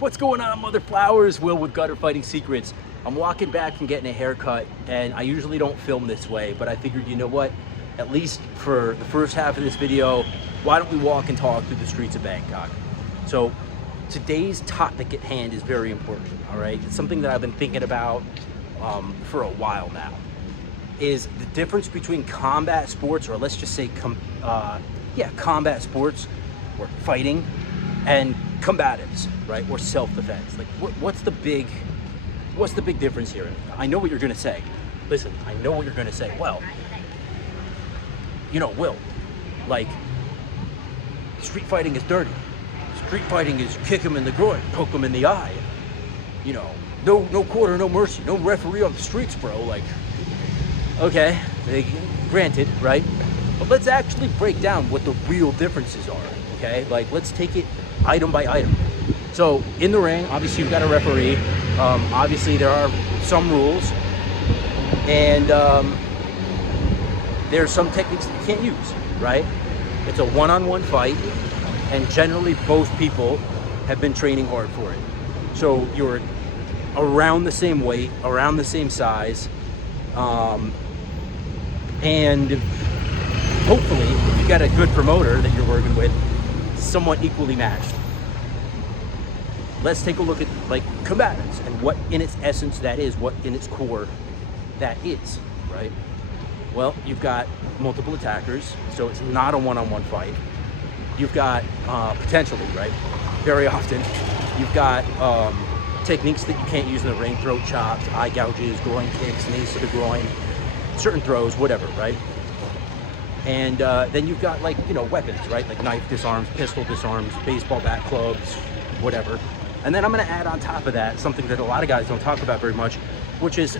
What's going on, mother flowers? Will with Gutter Fighting Secrets. I'm walking back and getting a haircut, and I usually don't film this way, but I figured, you know what? At least for the first half of this video, why don't we walk and talk through the streets of Bangkok? So today's topic at hand is very important, all right? It's something that I've been thinking about for a while now. Is the difference between combat sports, or let's just say combat sports or fighting, and combatives, right? Or self-defense. Like what's the big difference here? I know what you're gonna say. Listen, I know what you're gonna say. Well, you know, Will, like, street fighting is dirty. Street fighting is kick him in the groin, poke him in the eye. You know, no quarter, no mercy, no referee on the streets, bro. Like, okay, granted, right? But let's actually break down what the real differences are, okay? Like, let's take it item by item. So in the ring, obviously you've got a referee. Obviously there are some rules, and there's some techniques that you can't use, right? It's a one-on-one fight, and generally both people have been training hard for it. So you're around the same weight, around the same size, and hopefully, if you got a good promoter that you're working with, somewhat equally matched. Let's take a look at, like, combatives and what in its essence that is, what in its core that is, right? Well, you've got multiple attackers, so it's not a one-on-one fight. You've got, potentially, right, very often, you've got techniques that you can't use in the ring: throat chops, eye gouges, groin kicks, knees to the groin, certain throws, whatever, right? And then you've got, like, you know, weapons, right? Like knife disarms, pistol disarms, baseball bat, clubs, whatever. And then I'm gonna add on top of that something that a lot of guys don't talk about very much, which is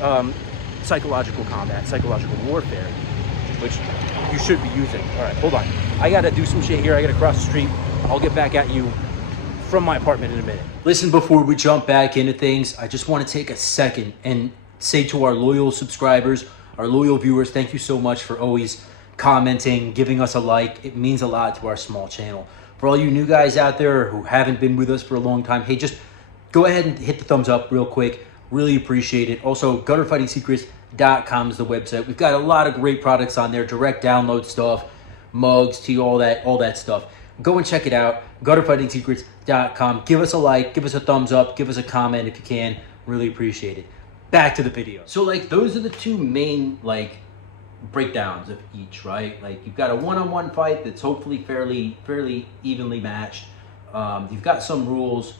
psychological combat, psychological warfare, which you should be using. All right, hold on. I gotta do some shit here. I gotta cross the street. I'll get back at you from my apartment in a minute. Listen, before we jump back into things, I just wanna take a second and say to our loyal subscribers, our loyal viewers, thank you so much for always commenting, giving us a like. It means a lot to our small channel. For all you new guys out there who haven't been with us for a long time, hey, just go ahead and hit the thumbs up real quick. Really appreciate it. Also, gutterfightingsecrets.com is the website. We've got a lot of great products on there, direct download stuff, mugs, tea, all that stuff. Go and check it out, gutterfightingsecrets.com. Give us a like, give us a thumbs up, give us a comment if you can. Really appreciate it. Back to the video. So, like, those are the two main, like, breakdowns of each, right? Like, you've got a one-on-one fight that's hopefully fairly evenly matched. You've got some rules.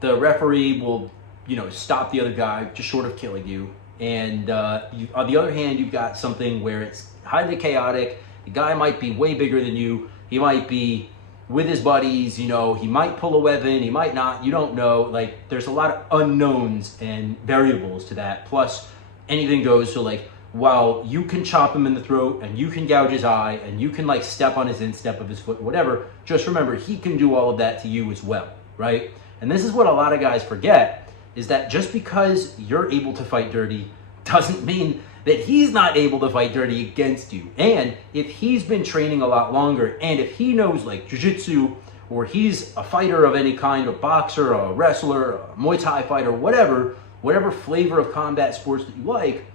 The referee will, you know, stop the other guy just short of killing you. And on the other hand, you've got something where it's highly chaotic. The guy might be way bigger than you. He might be with his buddies, you know, he might pull a weapon, he might not, you don't know. Like, there's a lot of unknowns and variables to that. Plus, anything goes. So, like, while you can chop him in the throat and you can gouge his eye and you can, like, step on his instep of his foot, whatever, just remember, he can do all of that to you as well, right? And this is what a lot of guys forget, is that just because you're able to fight dirty doesn't mean that he's not able to fight dirty against you. And if he's been training a lot longer, and if he knows, like, jiu-jitsu, or he's a fighter of any kind, a boxer, a wrestler, a Muay Thai fighter, whatever flavor of combat sports that you like,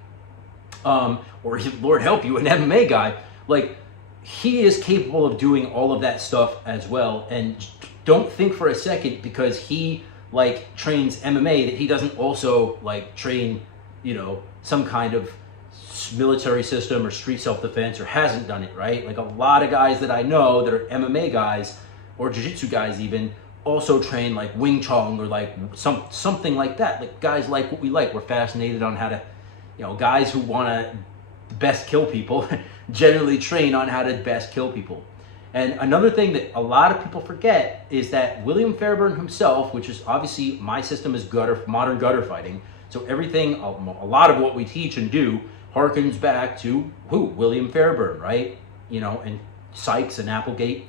or Lord help you, an MMA guy, like, he is capable of doing all of that stuff as well. And don't think for a second because he, like, trains MMA that he doesn't also, like, train, you know, some kind of military system or street self-defense, or hasn't done it, right? Like, a lot of guys that I know that are MMA guys or jiu-jitsu guys even also train, like, Wing Chun or, like, something like that. Like, guys like what we like. We're fascinated on how to, you know, guys who want to best kill people generally train on how to best kill people. And another thing that a lot of people forget is that William Fairburn himself, which is obviously, my system is modern gutter fighting. So everything, a lot of what we teach and do harkens back to who? William Fairburn, right? You know, and Sykes and Applegate.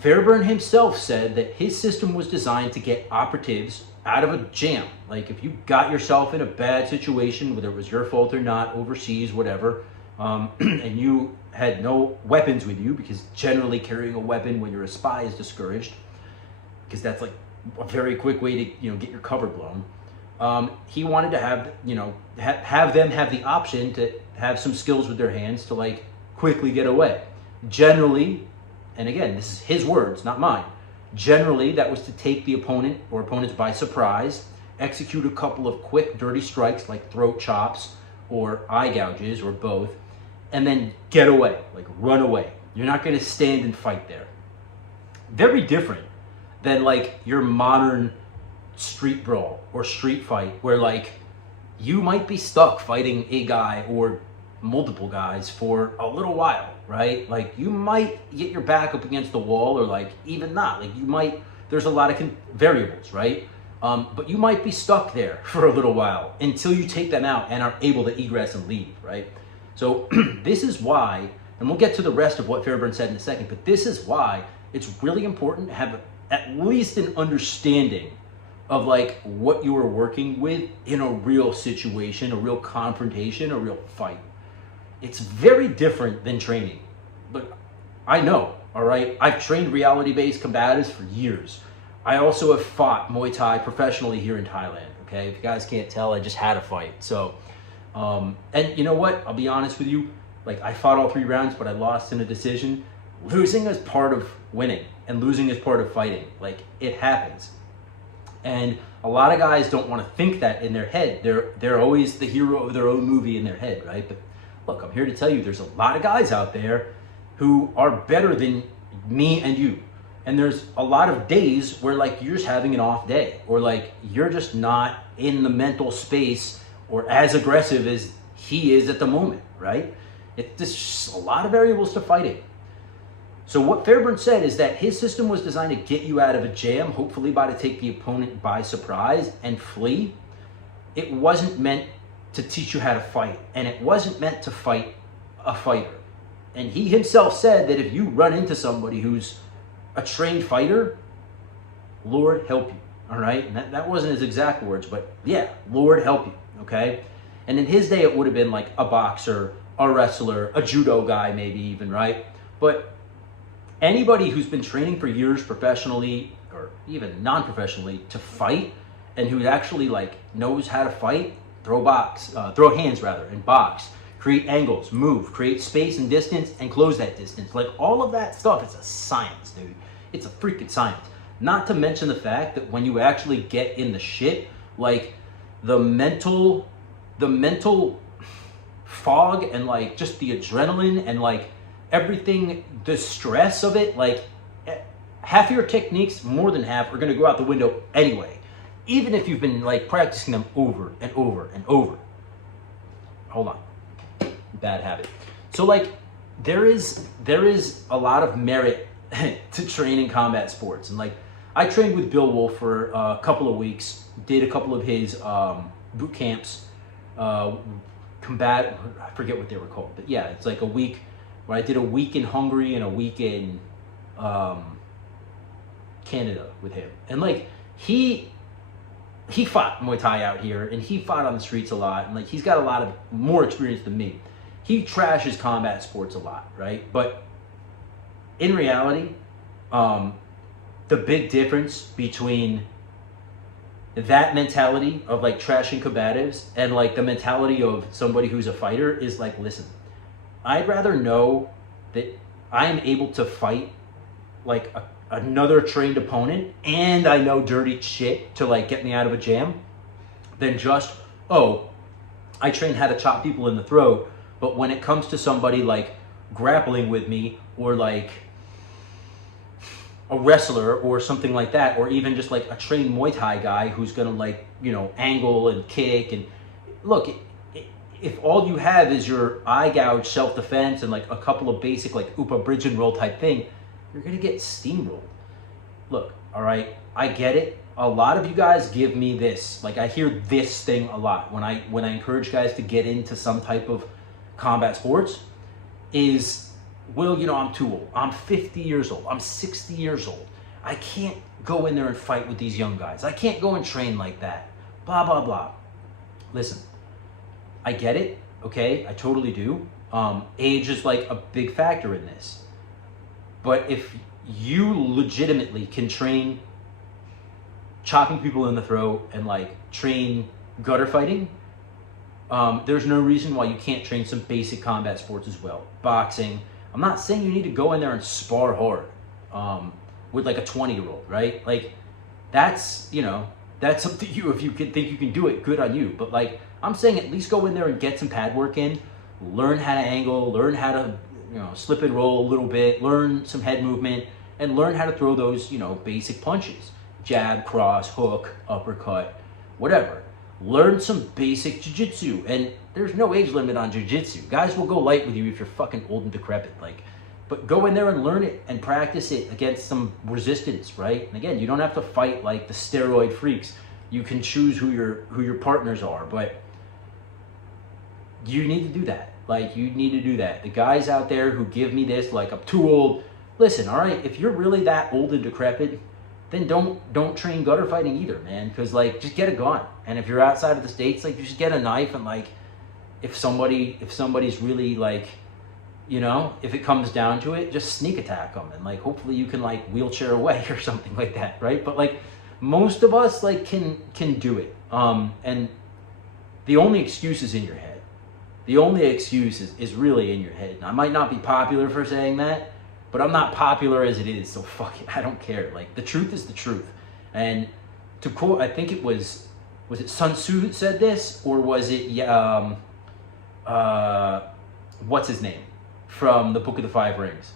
Fairburn himself said that his system was designed to get operatives out of a jam. Like, if you got yourself in a bad situation, whether it was your fault or not, overseas, whatever, and you had no weapons with you, because generally carrying a weapon when you're a spy is discouraged, because that's, like, a very quick way to, get your cover blown. He wanted to have, have them have the option to have some skills with their hands to like quickly get away. Generally, and again, this is his words, not mine. Generally, that was to take the opponent or opponents by surprise, execute a couple of quick, dirty strikes like throat chops or eye gouges or both, and then get away, like run away. You're not going to stand and fight there. Very different than like your modern street brawl or street fight where like you might be stuck fighting a guy or multiple guys for a little while, right? Like you might get your back up against the wall or like even not. Like you might, there's a lot of variables, right? But you might be stuck there for a little while until you take them out and are able to egress and leave, right? So this is why, and we'll get to the rest of what Fairburn said in a second, but this is why it's really important to have at least an understanding of like what you are working with in a real situation, a real confrontation, a real fight. It's very different than training. But I know, all right? I've trained reality-based combatives for years. I also have fought Muay Thai professionally here in Thailand, okay? If you guys can't tell, I just had a fight. So, and you know what? I'll be honest with you. Like, I fought all 3 rounds, but I lost in a decision. Losing is part of winning, and losing is part of fighting. Like, it happens. And a lot of guys don't want to think that in their head. They're always the hero of their own movie in their head, right? But look, I'm here to tell you there's a lot of guys out there who are better than me and you. And there's a lot of days where like you're just having an off day or like you're just not in the mental space or as aggressive as he is at the moment, right? There's just a lot of variables to fighting. So what Fairburn said is that his system was designed to get you out of a jam, hopefully by to take the opponent by surprise and flee. It wasn't meant to teach you how to fight, and it wasn't meant to fight a fighter. And he himself said that if you run into somebody who's a trained fighter, Lord help you, all right? And that wasn't his exact words, but yeah, Lord help you, okay? And in his day, it would have been like a boxer, a wrestler, a judo guy maybe even, right? But anybody who's been training for years professionally or even non-professionally to fight and who actually like knows how to fight, throw hands rather, and box, create angles, move, create space and distance, and close that distance. Like all of that stuff, it's a science, dude. It's a freaking science. Not to mention the fact that when you actually get in the shit, like the mental fog and like just the adrenaline and like everything, the stress of it, like half your techniques, more than half, are gonna go out the window anyway. Even if you've been like practicing them over and over and over. Hold on, bad habit. So like there is a lot of merit to training combat sports. And like I trained with Bill Wolf for a couple of weeks, did a couple of his boot camps, I forget what they were called, but yeah, it's like a week where I did a week in Hungary and a week in Canada with him. And like he fought Muay Thai out here and he fought on the streets a lot, and like he's got a lot of more experience than me. He trashes combat sports a lot, right? But in reality, the big difference between that mentality of like trashing combatives and like the mentality of somebody who's a fighter is like, listen, I'd rather know that I am able to fight like another trained opponent and I know dirty shit to like get me out of a jam than just, oh, I train how to chop people in the throat, but when it comes to somebody like grappling with me or like a wrestler or something like that, or even just like a trained Muay Thai guy who's gonna like, you know, angle and kick and look, if all you have is your eye gouge self-defense and like a couple of basic like upa bridge and roll type thing, you're gonna get steamrolled. Look, all right, I get it. A lot of you guys give me this, like I hear this thing a lot when I encourage guys to get into some type of combat sports is, well, you know, I'm too old. I'm 50 years old. I'm 60 years old. I can't go in there and fight with these young guys. I can't go and train like that. Blah, blah, blah. Listen, I get it, okay? I totally do. Age is like a big factor in this. But if you legitimately can train chopping people in the throat and like train gutter fighting, there's no reason why you can't train some basic combat sports as well. Boxing. I'm not saying you need to go in there and spar hard with like a 20-year-old, right? Like that's, you know, that's up to you. If you can think you can do it, good on you. But like I'm saying, at least go in there and get some pad work in, learn how to angle, learn how to, you know, slip and roll a little bit, learn some head movement, and learn how to throw those, you know, basic punches. Jab, cross, hook, uppercut, whatever. Learn some basic jiu-jitsu, and there's no age limit on jiu-jitsu. Guys will go light with you if you're fucking old and decrepit, like, but go in there and learn it and practice it against some resistance, right? And again, you don't have to fight like the steroid freaks. You can choose who your partners are, but you need to do that. Like, you need to do that. The guys out there who give me this, like, I'm too old. Listen, all right, if you're really that old and decrepit, then don't train gutter fighting either, man. Because like, just get a gun. And if you're outside of the States, like, just get a knife and like, if somebody's really like, you know, if it comes down to it, just sneak attack them, and like, hopefully you can like wheelchair away or something like that, right? But like, most of us like can do it. And the only excuse is in your head. The only excuse is really in your head. And I might not be popular for saying that, but I'm not popular as it is, so fuck it, I don't care. Like, the truth is the truth. And to quote, I think it was it Sun Tzu that said this, or was it, what's his name? From the Book of the Five Rings.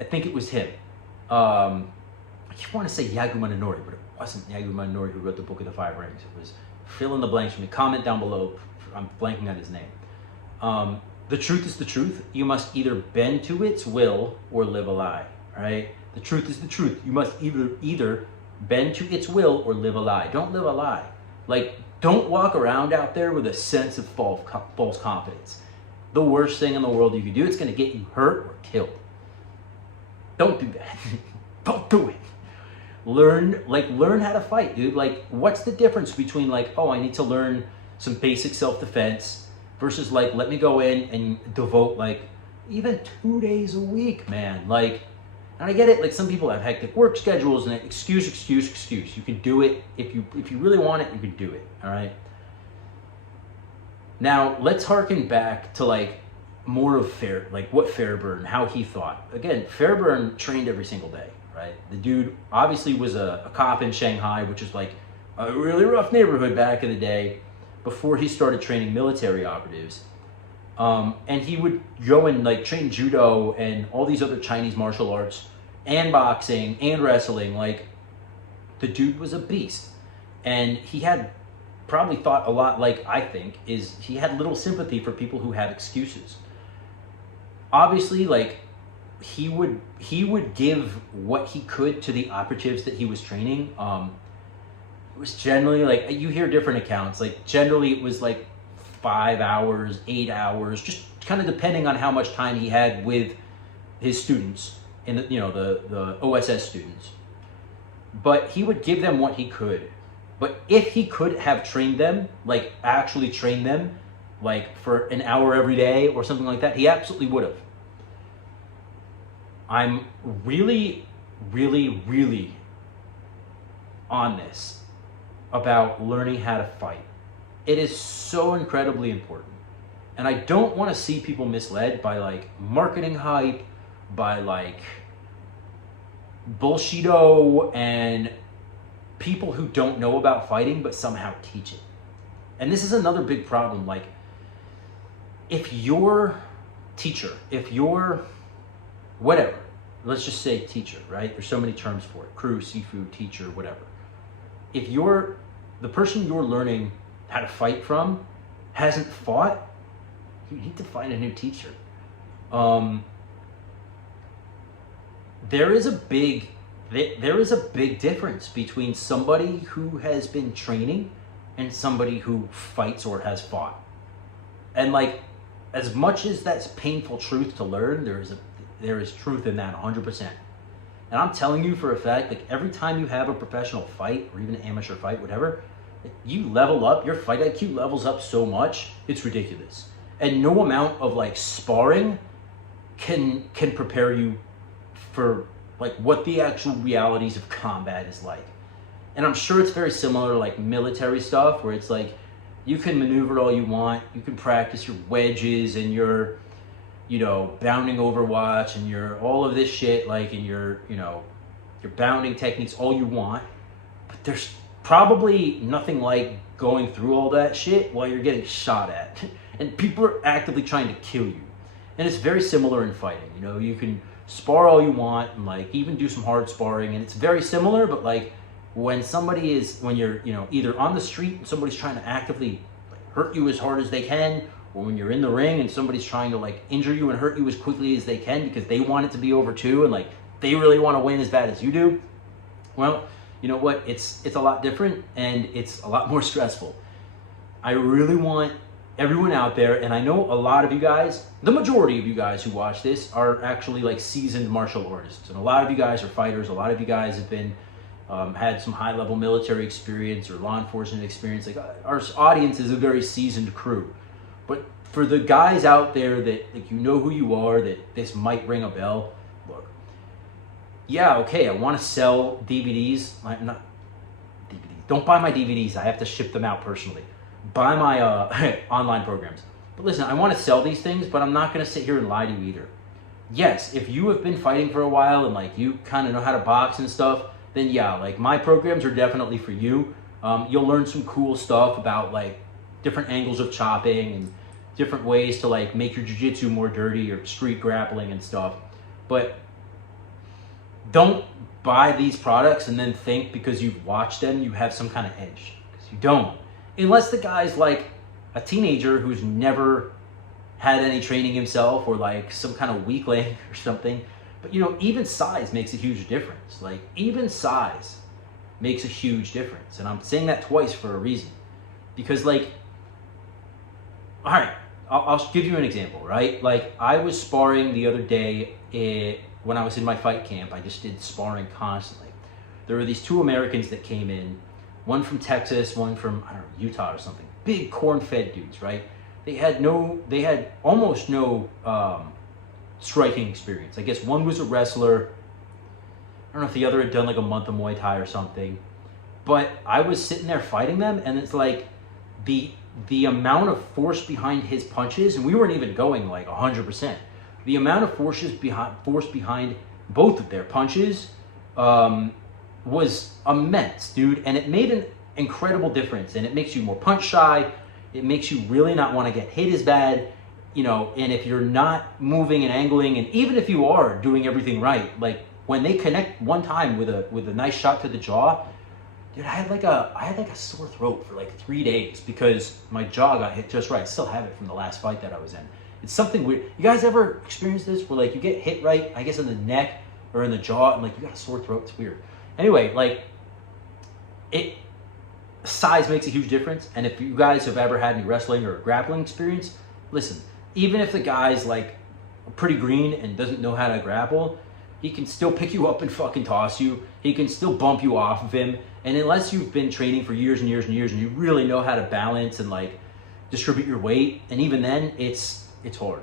I think it was him. I just want to say Yaguma Nori, but it wasn't Yaguma Nori who wrote the Book of the Five Rings. It was, fill in the blanks for me. Comment down below. I'm blanking on his name. The truth is the truth. You must either bend to its will or live a lie, right? The truth is the truth. You must either bend to its will or live a lie. Don't live a lie. Like, don't walk around out there with a sense of false confidence. The worst thing in the world you can do, it's going to get you hurt or killed. Don't do that. Don't do it. Learn how to fight, dude. Like, what's the difference between like, oh, I need to learn some basic self-defense versus like, let me go in and devote like even 2 days a week, man. Like, and I get it, like some people have hectic work schedules and excuse. You can do it. If you really want it, you can do it, all right? Now, let's harken back to like more of what Fairburn, how he thought. Again, Fairburn trained every single day, right? The dude obviously was a cop in Shanghai, which is like a really rough neighborhood back in the day, before he started training military operatives. And he would go and like train judo and all these other Chinese martial arts and boxing and wrestling. Like, the dude was a beast. And he had probably thought a lot, like I think, is he had little sympathy for people who had excuses. Obviously, like, he would give what he could to the operatives that he was training. It was generally like, you hear different accounts, like generally it was like 5 hours, 8 hours, just kind of depending on how much time he had with his students and the OSS students. But he would give them what he could. But if he could have trained them, like actually trained them, like for an hour every day or something like that, he absolutely would have. I'm really, really, really on this about learning how to fight. It is so incredibly important. And I don't want to see people misled by like marketing hype, by like bullshito and people who don't know about fighting but somehow teach it. And this is another big problem. Like, if your teacher, if your whatever, let's just say teacher, right? There's so many terms for it: crew, seafood, teacher, whatever. If the person you're learning how to fight from hasn't fought, you need to find a new teacher. There is a big difference between somebody who has been training and somebody who fights or has fought. And like, as much as that's painful truth to learn, there is truth in that 100%. And I'm telling you for a fact, like, every time you have a professional fight or even an amateur fight, whatever, you level up, your fight IQ levels up so much, it's ridiculous. And no amount of like sparring can prepare you for like what the actual realities of combat is like. And I'm sure it's very similar to like military stuff where it's like you can maneuver all you want, you can practice your wedges and your, you know, bounding overwatch and your all of this shit, like in your, you know, your bounding techniques all you want, but there's probably nothing like going through all that shit while you're getting shot at and people are actively trying to kill you. And it's very similar in fighting. You know, you can spar all you want and like even do some hard sparring, and it's very similar, but like when you're, you know, either on the street and somebody's trying to actively like hurt you as hard as they can, or when you're in the ring and somebody's trying to like injure you and hurt you as quickly as they can because they want it to be over too and like they really want to win as bad as you do, well, you know what, it's a lot different and it's a lot more stressful. I really want everyone out there, and I know a lot of you guys, the majority of you guys who watch this are actually like seasoned martial artists, and a lot of you guys are fighters, a lot of you guys have been had some high-level military experience or law enforcement experience. Like our audience is a very seasoned crew. But for the guys out there that, like, you know who you are, that this might ring a bell, look, yeah, okay, I want to sell DVDs. Not DVDs. Don't buy my DVDs. I have to ship them out personally. Buy my online programs. But listen, I want to sell these things, but I'm not going to sit here and lie to you either. Yes, if you have been fighting for a while and like you kind of know how to box and stuff, then yeah, like my programs are definitely for you. You'll learn some cool stuff about like different angles of chopping and different ways to like make your jiu-jitsu more dirty or street grappling and stuff. But don't buy these products and then think because you've watched them you have some kind of edge, because you don't. Unless the guy's like a teenager who's never had any training himself or like some kind of weakling or something. But you know, even size makes a huge difference. Like even size makes a huge difference. And I'm saying that twice for a reason. Because like, all right, I'll give you an example, right? Like I was sparring the other day when I was in my fight camp. I just did sparring constantly. There were these two Americans that came in, one from Texas, one from, I don't know, Utah or something. Big corn-fed dudes, right? They had almost no striking experience. I guess one was a wrestler. I don't know if the other had done like a month of Muay Thai or something. But I was sitting there fighting them, and it's like the amount of force behind his punches, and we weren't even going like 100%. The amount of force behind both of their punches was immense, dude. And it made an incredible difference. And it makes you more punch shy. It makes you really not want to get hit as bad. You know, and if you're not moving and angling, and even if you are doing everything right, like when they connect one time with a nice shot to the jaw, dude, I had like a sore throat for like 3 days because my jaw got hit just right. I still have it from the last fight that I was in. It's something weird. You guys ever experienced this where like you get hit right, I guess in the neck or in the jaw, and like you got a sore throat? It's weird. Anyway, like size makes a huge difference. And if you guys have ever had any wrestling or grappling experience, listen, even if the guy's like pretty green and doesn't know how to grapple, he can still pick you up and fucking toss you. He can still bump you off of him. And unless you've been training for years and years and years and you really know how to balance and like distribute your weight, and even then it's hard.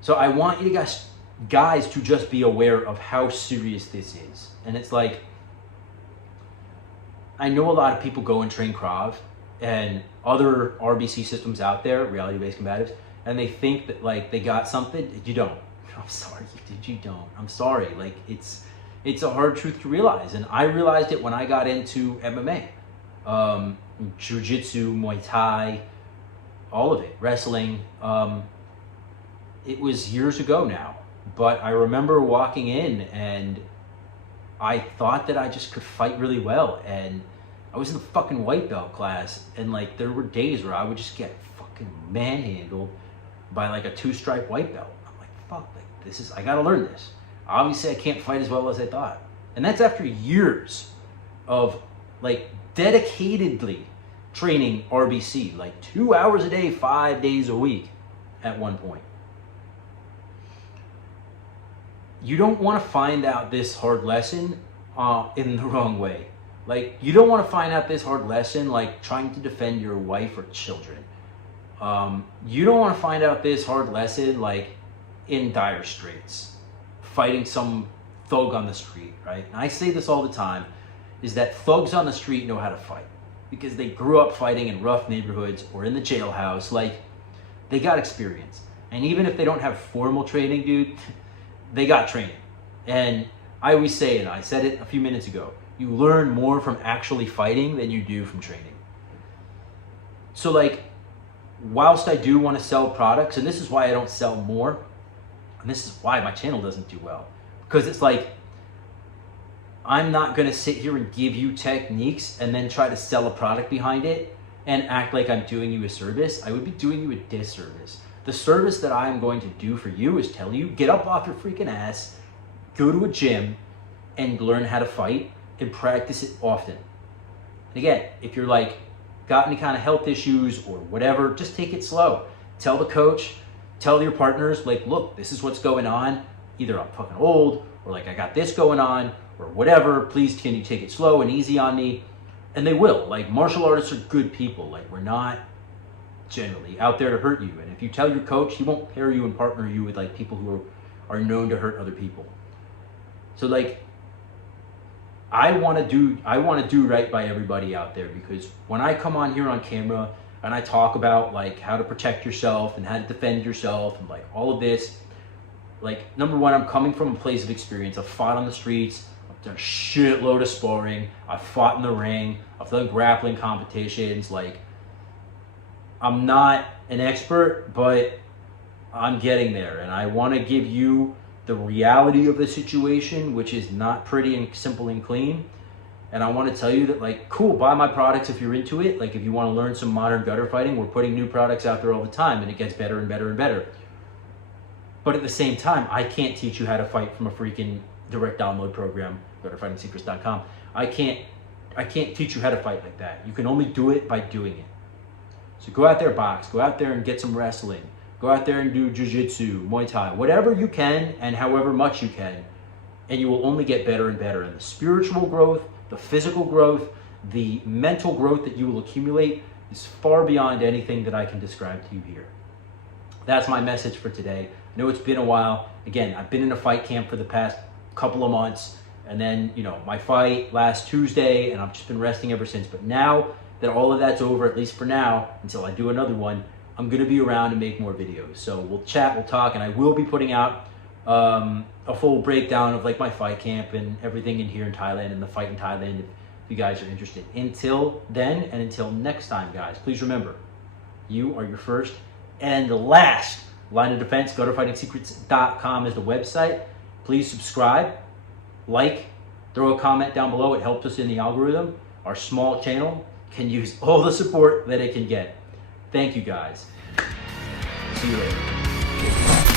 So I want you guys to just be aware of how serious this is. And it's like, I know a lot of people go and train Krav and other RBC systems out there, reality-based combatives, and they think that like they got something. You don't. I'm sorry, you don't. I'm sorry. Like it's a hard truth to realize, and I realized it when I got into MMA, Jiu-Jitsu, Muay Thai, all of it, wrestling. It was years ago now, but I remember walking in and I thought that I just could fight really well, and I was in the fucking white belt class, and like there were days where I would just get fucking manhandled by like a 2-stripe white belt. I'm like, fuck, like I gotta learn this. Obviously I can't fight as well as I thought. And that's after years of like dedicatedly training RBC, like 2 hours a day, 5 days a week at one point. You don't want to find out this hard lesson in the wrong way. Like, you don't want to find out this hard lesson like trying to defend your wife or children. You don't want to find out this hard lesson like in dire straits, fighting some thug on the street, right? And I say this all the time. is that thugs on the street know how to fight because they grew up fighting in rough neighborhoods or in the jailhouse. Like, they got experience. And even if they don't have formal training, dude, they got training. And I always say it, I said it a few minutes ago, you learn more from actually fighting than you do from training. So like, whilst I do want to sell products, and this is why I don't sell more, and this is why my channel doesn't do well, because it's like, I'm not going to sit here and give you techniques and then try to sell a product behind it and act like I'm doing you a service. I would be doing you a disservice. The service that I'm going to do for you is tell you, get up off your freaking ass, go to a gym and learn how to fight and practice it often. And again, if you're like, got any kind of health issues or whatever, just take it slow. Tell the coach, tell your partners, like, look, this is what's going on. Either I'm fucking old, or like I got this going on, or whatever. Please, can you take it slow and easy on me? And they will. Like, martial artists are good people. Like, we're not generally out there to hurt you. And if you tell your coach, he won't pair you and partner you with like people who are known to hurt other people. So like, I want to do right by everybody out there, because when I come on here on camera and I talk about like how to protect yourself and how to defend yourself and like all of this, like, number one, I'm coming from a place of experience. I've fought on the streets, I've done a shitload of sparring, I've fought in the ring, I've done grappling competitions. Like, I'm not an expert, but I'm getting there, and I want to give you the reality of the situation, which is not pretty and simple and clean. And I want to tell you that, like, cool, buy my products if you're into it. Like, if you want to learn some modern gutter fighting, we're putting new products out there all the time, and it gets better and better and better. But at the same time, I can't teach you how to fight from a freaking direct download program, gutterfightingsecrets.com. I can't teach you how to fight like that. You can only do it by doing it. So go out there, box, go out there and get some wrestling, go out there and do Jiu-Jitsu, Muay Thai, whatever you can and however much you can, and you will only get better and better. And the spiritual growth, the physical growth, the mental growth that you will accumulate is far beyond anything that I can describe to you here. That's my message for today. I know it's been a while. Again, I've been in a fight camp for the past couple of months, and then, you know, my fight last Tuesday, and I've just been resting ever since. But now that all of that's over, at least for now, until I do another one, I'm going to be around and make more videos. So we'll chat, we'll talk, and I will be putting out a full breakdown of like my fight camp and everything in here in Thailand and the fight in Thailand if you guys are interested. Until then, and until next time, guys, please remember, you are your first and last line of defense. gutterfightingsecrets.com is the website. Please subscribe, like, throw a comment down below. It helps us in the algorithm. Our small channel can use all the support that it can get. Thank you, guys. See you later.